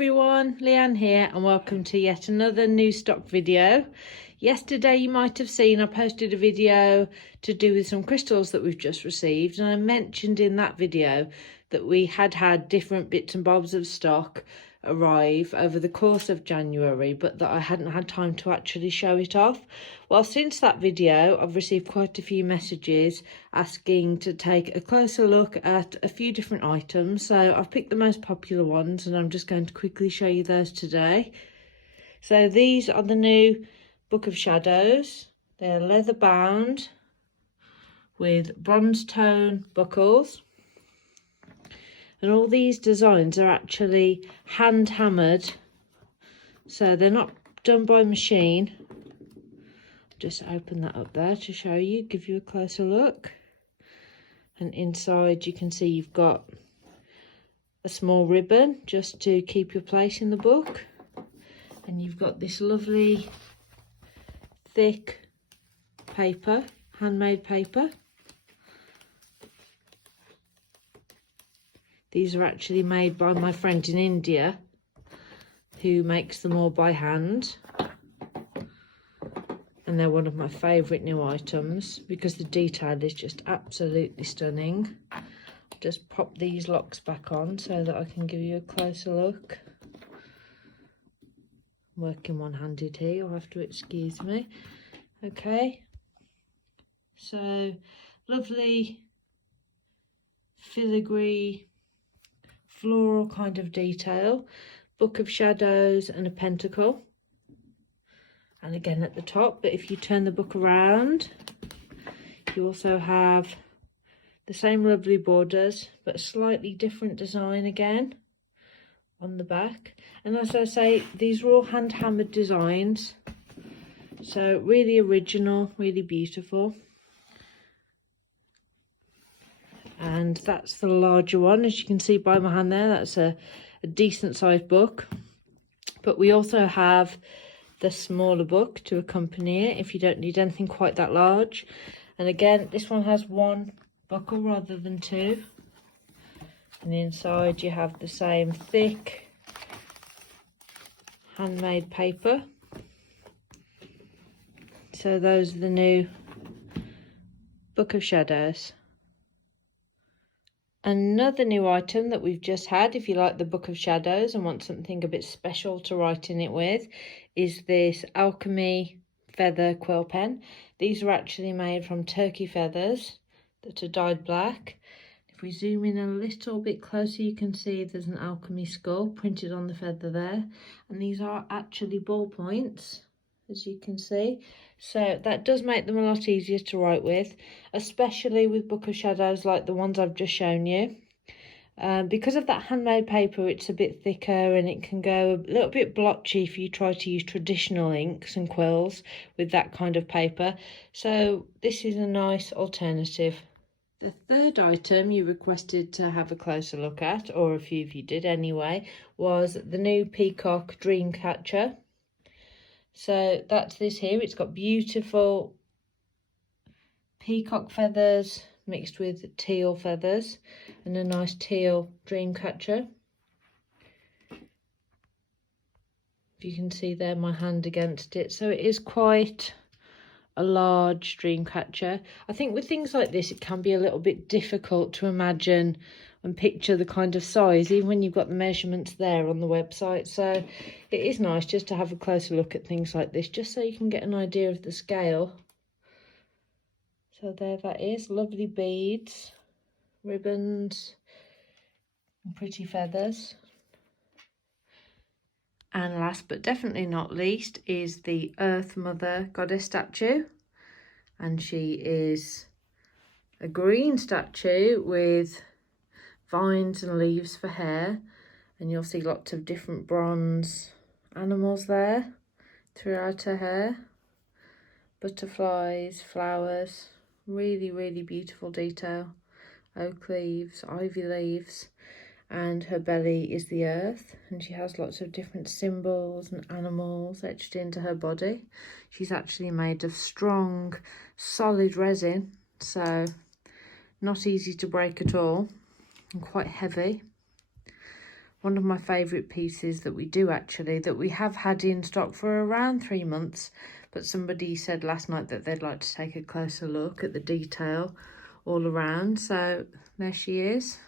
everyone, Leanne here and welcome to yet another new stock video. Yesterday you might have seen I posted a video to do with some crystals that we've just received, and I mentioned in that video that we had different bits and bobs of stock arrive over the course of January, but that I hadn't had time to actually show it off. Well, since that video I've received quite a few messages asking to take a closer look at a few different items, so I've picked the most popular ones and I'm just going to quickly show you those today. So these are the new Book of Shadows. They're leather bound with bronze tone buckles. And all these designs are actually hand hammered, so they're not done by machine. Just open that up there to show you, give you a closer look. And inside you can see you've got a small ribbon just to keep your place in the book. And you've got this lovely thick paper, handmade paper. These are actually made by my friend in India who makes them all by hand. And they're one of my favourite new items because the detail is just absolutely stunning. Just pop these locks back on so that I can give you a closer look. I'm working one-handed here, you'll have to excuse me. Okay. So, lovely filigree floral kind of detail, Book of Shadows and a pentacle, and again at the top. But if you turn the book around, you also have the same lovely borders but a slightly different design again on the back. And as I say, these are all hand hammered designs, so really original, really beautiful. And that's the larger one, as you can see by my hand there. That's a decent sized book. But we also have the smaller book to accompany it if you don't need anything quite that large. And again, this one has one buckle rather than two. And inside you have the same thick handmade paper. So those are the new Book of Shadows. Another new item that we've just had, if you like the Book of Shadows and want something a bit special to write in it with, is this alchemy feather quill pen. These are actually made from turkey feathers that are dyed black. If we zoom in a little bit closer, you can see there's an alchemy skull printed on the feather there. And these are actually ballpoints, as you can see. So that does make them a lot easier to write with, especially with Book of Shadows like the ones I've just shown you. Because of that handmade paper, it's a bit thicker and it can go a little bit blotchy if you try to use traditional inks and quills with that kind of paper. So this is a nice alternative. The third item you requested to have a closer look at, or a few of you did anyway, was the new Peacock Dreamcatcher. So that's this here. It's got beautiful peacock feathers mixed with teal feathers and a nice teal dream catcher. If you can see there, my hand against it. So it is quite a large dream catcher. I think with things like this, it can be a little bit difficult to imagine and picture the kind of size, even when you've got the measurements there on the website. So it is nice just to have a closer look at things like this, just so you can get an idea of the scale. So there that is, lovely beads, ribbons, and pretty feathers. And last but definitely not least is the Earth Mother Goddess statue. And she is a green statue with vines and leaves for hair, and you'll see lots of different bronze animals there throughout her hair, butterflies, flowers, really beautiful detail, oak leaves, ivy leaves, and her belly is the earth, and she has lots of different symbols and animals etched into her body. She's actually made of strong solid resin, so not easy to break at all, and quite heavy. one of my favourite pieces that we do actually, that we have had in stock for around 3 months, but somebody said last night that they'd like to take a closer look at the detail all around. So there she is.